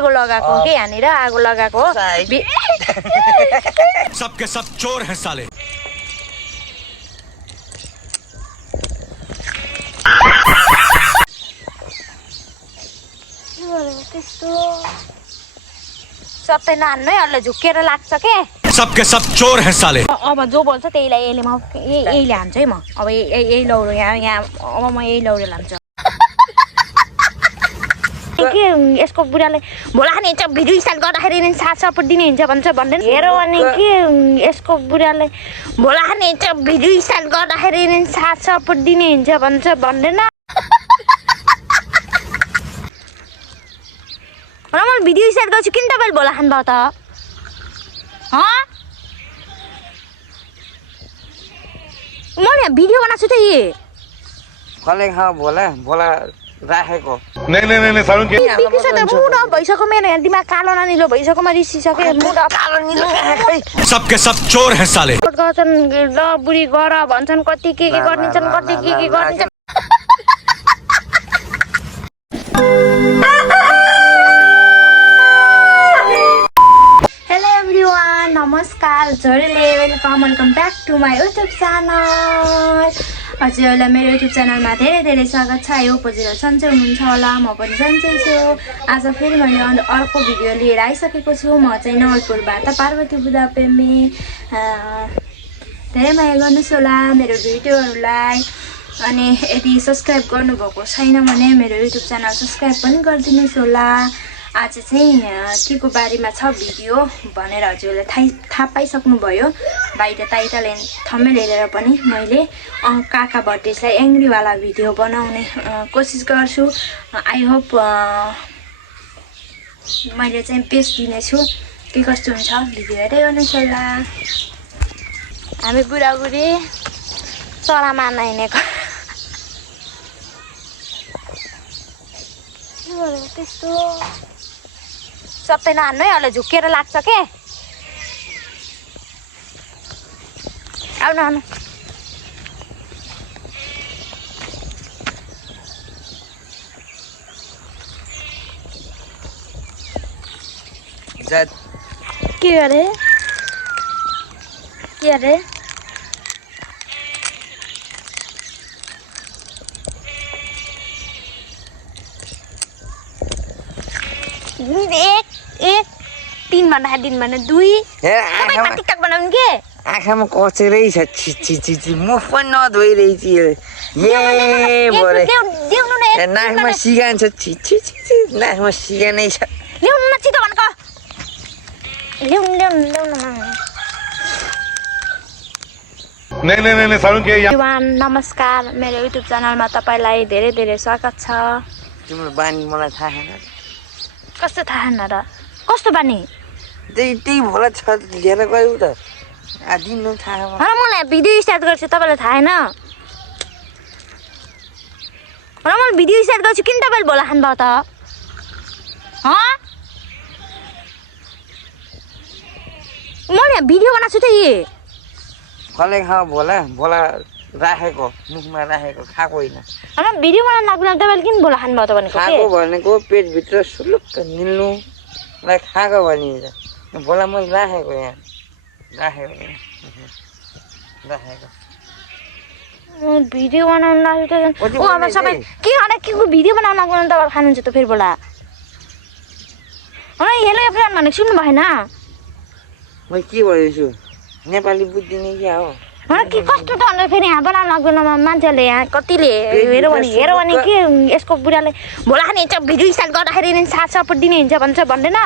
आगो लगाएको के यहाँनिर आगो लगाएको सबके सब चोर हैं साले। त्यस्तो सबै नान्नै अलि झुकेर लाग्छ के सबके सब चोर हैं साले। अब जो बोल्छ त्यहीलाई यहीले म यहीले हान्छ है म अब यही लौरो यहाँ अब म यही लौरो लान्छु के यसको बुढाले भोला नि भिडियो स्टार्ट गर्दाखेरि नि साथ सपोर्ट दिने हुन्छ भन्छ भन्दैन हेरो अनि के यसको बुढाले भोला नि भिडियो स्टार्ट गर्दाखेरि नि साथ सपोर्ट दिने हुन्छ भन्छ भन्दैन र म भिडियो स्टार्ट गर्छु किन तपाईले भोला खानुभयो त म यहाँ भिडियो बनाएको छु त कसले खा भोला राखेको नहीं सारुन के बिग्रिसक्यो त मुड अफ भइसक्यो मेरो यहाँ दिमाग कालो ननिलो भइसक्यो म रिसिसक्यो मुड अफ कालो निलो सबके सब चोर हैं साले। गर्छन् ल बुढी गर भन्छन् कति के गर्निन्छन् कति के गर्निन्छन् हेलो एभ्रिवान नमस्कार झरेले welcome back to my YouTube channel हजुरहरूलाई मेरो युट्युब च्यानलमा धेरै धेरै स्वागत छ यो हजुरहरू सन्चै हुनुहुन्छ होला म पनि सन्चै छु आज फेरि मैले अर्को भिडियो लिएर आइसकेको छु म चाहिँ नवलपुरबाट पार्वती बुद्ध प्रेमी धेरै माया गर्नुहोस् होला मेरो भिडियोहरूलाई अनि यदि सब्सक्राइब गर्नुभएको छैन भने मेरो युट्युब च्यानल सब्सक्राइब पनि गरिदिनुहोस् होला आज चाहिँ के को बारेमा छ भिडियो भनेर हजुरले थाहा पाइसक्नुभयो बाहिर टाइटल थम्बनेल हेरेर पनि मैले काका बर्थडेलाई एङ्ग्रीवाला भिडियो बनाउने कोसिस गर्छु आई होप मैले चाहिँ बेस्ट दिनेछु के कस्तो हुन्छ भिडियो हेर्दै गर्नुहोस् होला हामी बुढाबुढी चरा मार्न हिँडेको त्यस्तो सबै नान्नै अलि झुकेर लाग्छ के आउनु आउनु के अरे एक तीन भन्दाखेरि दिन भन्दा दुई टिकटक बनाउनु के आँखामा कचेरै छ छि मुख पनि नधोइरहेछ नाकमा सिगान छ छि नाकमा सिगानै छ ल्याउनु न छिटो भनेको ल्याउनु नहीं सारुन के नमस्कार मेरो युट्युब च्यानलमा तपाईलाई धेरै धेरै स्वागत छ तिम्रो बानी मलाई थाहा छैन कस्तो थाहा न र कस्तो बानी त्यही भोला छ लिएर गयो त दिनु थाहा र मलाई भिडियो स्टार्ट गर्छु तपाईँलाई थाहा छैन र म भिडियो स्टार्ट गर्छु किन तपाईँले भोला खानुभयो त म यहाँ भिडियो बनाएको छु त कसले खा भोला राखेको मुखमा राखेको खाएको होइन र भिडियो बनाउन लाग्दैन तपाईँले किन भोला खानुभयो त भनेको खाएको भनेको पेटभित्र सुलुक्क निल्नुलाई खाएको भनिन्छ भोला मैले राखेको यहाँ राखेको भिडियो बनाउन लाग्यो त अब सबै के को भिडियो बनाउन लाग्दैन तपाईँ खानुहुन्छ त फेरि भोला हेलो एभ्रिवान भनेको सुन्नु भएन मैले के भनेको छु नेपाली बुझ्दिने क्या हो के कस्तो त अन्त फेरि यहाँ बनाउन लाग्दैन मान्छेले यहाँ कतिले हेरो भने के यसको बुढाले भोला नि भिडियो स्टार्ट गर्दाखेरि नि साथ सपोर्ट दिने हुन्छ भन्छ भन्दैन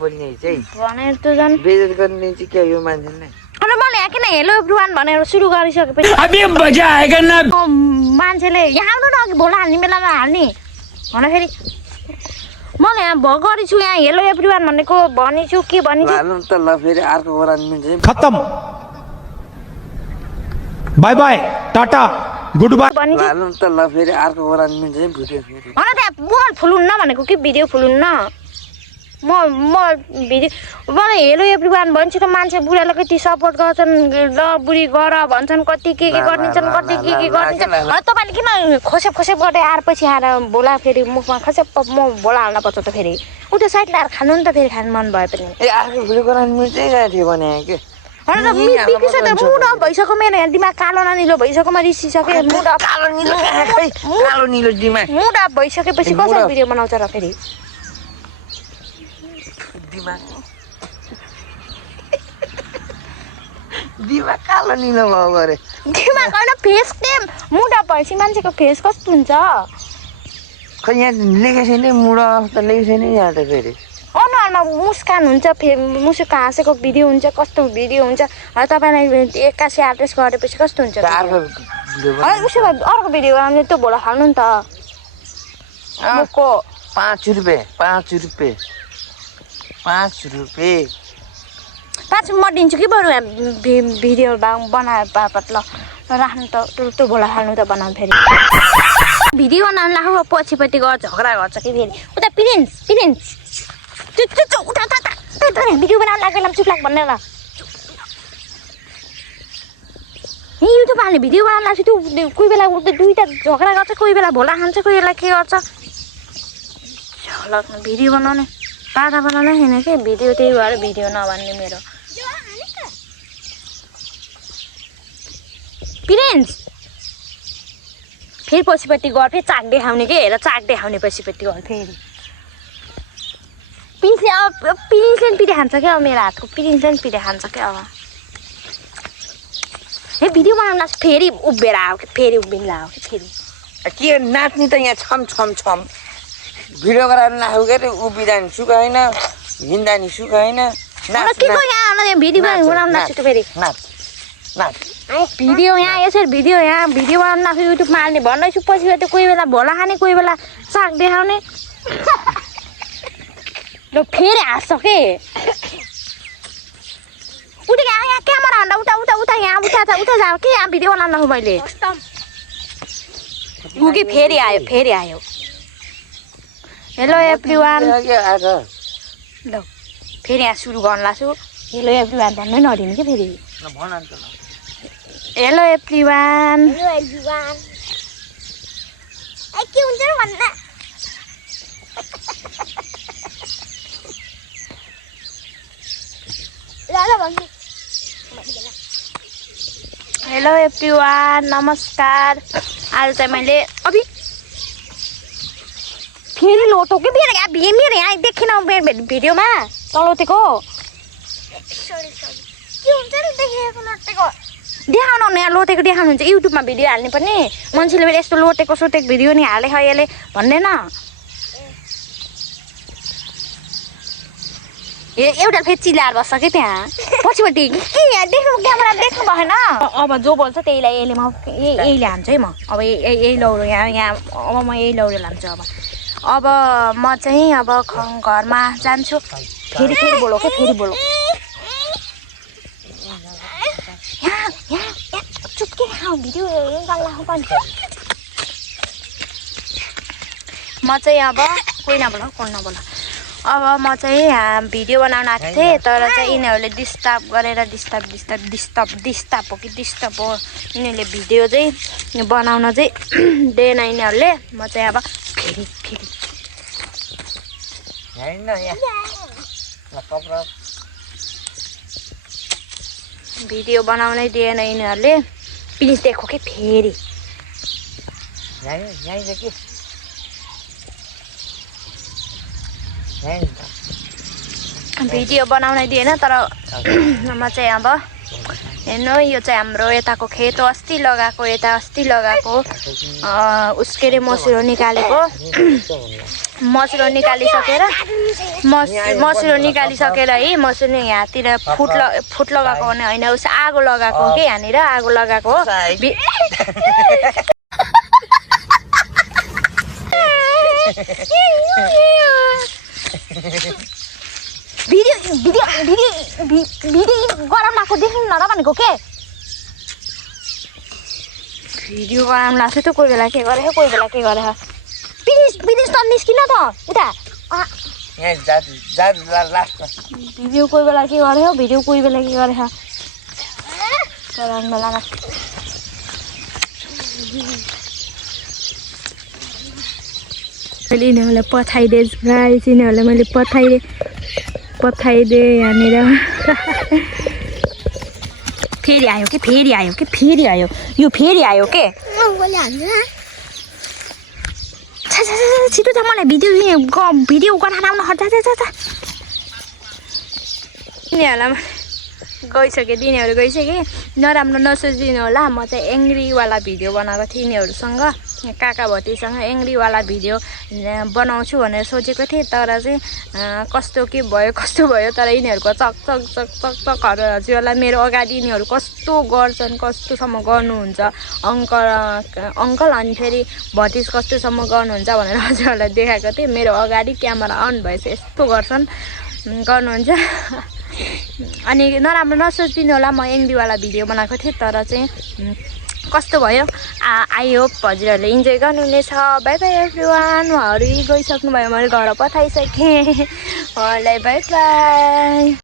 भनेर त झन् बेइज्जत गर्ने चाहिँ के यो मान्छेले अनि मैले यहाँ किन हेलो एभ्रिवान भनेर सुरु गरिसकेपछि मान्छेले यहाँ आउनु न अघि भोला हाल्ने बेलामा हाल्ने भने फेरि मैले यहाँ भगरी छु यहाँ हेलो एभ्रिवान भनेको भनिछु के भनिछु त ल फेरि अर्को ओरान मिल्छ खत्म bye bye tata goodbye भनिछु त ल फेरि अर्को ओरान मिल्छ भिडियो फेरि अनि त्यहाँ मोबाइल फुलुन्न भनेको कि भिडियो फुलुन्न भिडियो मलाई हेलो एभ्रिवान भन्छु त मान्छे बुढालाई कति सपोर्ट गर्छन् ल बुढी गर भन्छन् कति के गरिदिन्छन् कति के गरिदिन्छन् तपाईँले किन खोसेप गर्दै आएर पछि आएर भोला फेरि मुखमा खसेप म भोला हाल्न पर्छ त फेरि उता साइड ल्याएर खानु नि त फेरि खानु मन भए पनि ए अर्को भिडियो गराउनु मिल्दै गएको थियो भने के मुड अफ भइसक्यो मेरो यहाँ दिमाग कालो ननिलो भइसक्योमा रिसिसक्यो मुड अफ कालो निलो दिमाग मुड अफ भइसकेपछि कसरी भिडियो बनाउँछ र फेरि दिमाग कालो निलो भयो गरे दिमाग होइन फेस क्रिम मुड अफ भएपछि मान्छेको फेस कस्तो हुन्छ खै यहाँ लेखेको छैन मुड अफ त लेखेको छैन यहाँ त फेरि अनुहारमा मुस्कान हुन्छ मुसुक हाँसेको भिडियो हुन्छ कस्तो भिडियो हुन्छ तपाईँलाई 81 एड्रेस गरेपछि कस्तो हुन्छ उसो भए अर्को भिडियो बनाउने त्यो भोला खानु नि त मुखको 5 रुपियाँ 5 म दिन्छु कि बरु भिडियो बनाए बापत ल राख्नु त त्यो भोला खानु त बनाउनु फेरि भिडियो बनाउनु लाग्यो पछिपट्टि गएर झगडा गर्छ कि फेरि उता पिरिन्स त्यो उता भिडियो बनाउनु लाग्यो चुप लाग भन्ने ल युट्युब हाल्ने भिडियो बनाउनु लाग्छ त्यो कोही बेला दुईवटा झगडा गर्छ कोही बेला भोला खान्छ कोही बेला के गर्छ भिडियो बनाउने बाधा बनाउने छैन कि भिडियो त्यही भएर भिडियो नभन्ने मेरो पिरेन्स फेरि पछिपट्टि गएर फेरि चाक देखाउने के हेर चाक देखाउने पछिपट्टि गएर फेरि पिरिन्सले पिरे खान्छ क्या अब मेरो हातको पिरिन्सले पिरे खान्छ क्या अब हे भिडियो बनाउन फेरि उभिएर आयो कि फेरि उभिँला आयो कि फेरि के नाच्ने त यहाँ छम भिडियो गराएर नाच्नु के अरे उभिँदा नि सुख होइन हिँड्दा नि सुख होइन भिडियो बनाउनु लाग्छ फेरि भिडियो यहाँ यसरी भिडियो बनाउनु लाग्छ युट्युबमा हाल्ने भन्दैछु पछि त्यो कोही बेला भोला खाने कोही बेला साग देखाउने ल फेरि हाँस्छ के उता यहाँ क्यामेरा हान्दा उता यहाँ उता जाऊ के यहाँ भिडियो बनाउनु मैले उगी फेरि आयो हेलो एभ्रिवान ल फेरि यहाँ सुरु गर्नु लाग्छु हेलो एभ्रिवान भन्नै नदिनु कि फेरि हेलो एभ्रिवान के हुन्छ भन्न हेलो एभ्रिवान नमस्कार आज चाहिँ मैले अभि फेरि लोटो कि फेरि मेरो यहाँ देखिन मेरो भिडियोमा चलाउतेको देखाउनु यहाँ लोटेको देखाउनुहुन्छ युट्युबमा भिडियो हाल्ने पनि मान्छेले फेरि यस्तो लोटेको सोटेको भिडियो नि हालेको यसले भन्दैन एउटा फेरि चिलाएर बस्छ कि त्यहाँ पछिपट्टि के यहाँ देख्नु क्यामेरा देख्नु भएन अब जो बोल्छ त्यहीलाई यहीले हान्छ है म अब यही लौरो यहाँ अब म यही लौरो लान्छु अब म चाहिँ अब घरमा जान्छु फेरि बोलो के फेरि बोलो यहाँ चुटकी भिडियो म चाहिँ अब कोही नबोल अब म चाहिँ भिडियो बनाउन आएको थिएँ तर चाहिँ यिनीहरूले डिस्टर्ब गरेर डिस्टर्ब हो यिनीहरूले भिडियो चाहिँ बनाउन चाहिँ दिएन यिनीहरूले म चाहिँ अब फेरि भिडियो बनाउनै दिएन यिनीहरूले प्लिज देखो कि फेरि भिडियो बनाउनै दिएन तर म चाहिँ अब हेर्नु यो चाहिँ हाम्रो यताको खेत हो अस्ति लगाएको उसके अरे मसुरो निकालेको मसुरो निकालिसकेर है मसुरो यहाँतिर फुट लगाएको भने होइन उस आगो लगाएको कि यहाँनिर आगो लगाएको हो भिडियो गरम लाग्छ देख्नु न र भनेको के भिडियो गरम लाग्छ त कोही बेला के गरे प्लिज त निस्किन त उता यहाँ जादु जादु लास्टमा भिडियो कोही बेला के गरे हो भिडियो कोही बेला के गरे बेलामा मैले यिनीहरूलाई पठाइदिएँ गाइस यिनीहरूलाई मैले पठाइदिएँ यहाँनिर फेरि आयो के यो फेरि आयो के छिटो त मलाई भिडियो गराएर आउनु हट्छ यिनीहरूलाई गइसकेँ दिनेहरू गइसकेँ नराम्रो नसोचिदिनु होला म चाहिँ एङ्ग्रीवाला भिडियो बनाएको थिएँ यिनीहरूसँग काका भतीसँग एङ्ग्रीवाला भिडियो बनाउँछु भनेर सोचेको थिएँ तर चाहिँ कस्तो भयो तर यिनीहरूको चक हजुरहरूलाई मेरो अगाडि यिनीहरू कस्तो गर्छन् कस्तोसम्म गर्नुहुन्छ अङ्कल अनि फेरि भतिज कस्तोसम्म गर्नुहुन्छ भनेर हजुरहरूलाई देखाएको थिएँ मेरो अगाडि क्यामेरा अन भएछ यस्तो गर्नुहुन्छ अनि नराम्रो नसोचिदिनु होला म एङ्ग्रीवाला भिडियो बनाएको थिएँ तर चाहिँ कस्तो भयो आई होप हजुरहरूले इन्जोय गर्नुहुनेछ बाई बाई एभ्रिवान उहाँहरू गइसक्नु भयो मैले घर पठाइसकेँ उहाँहरूलाई बाई बाई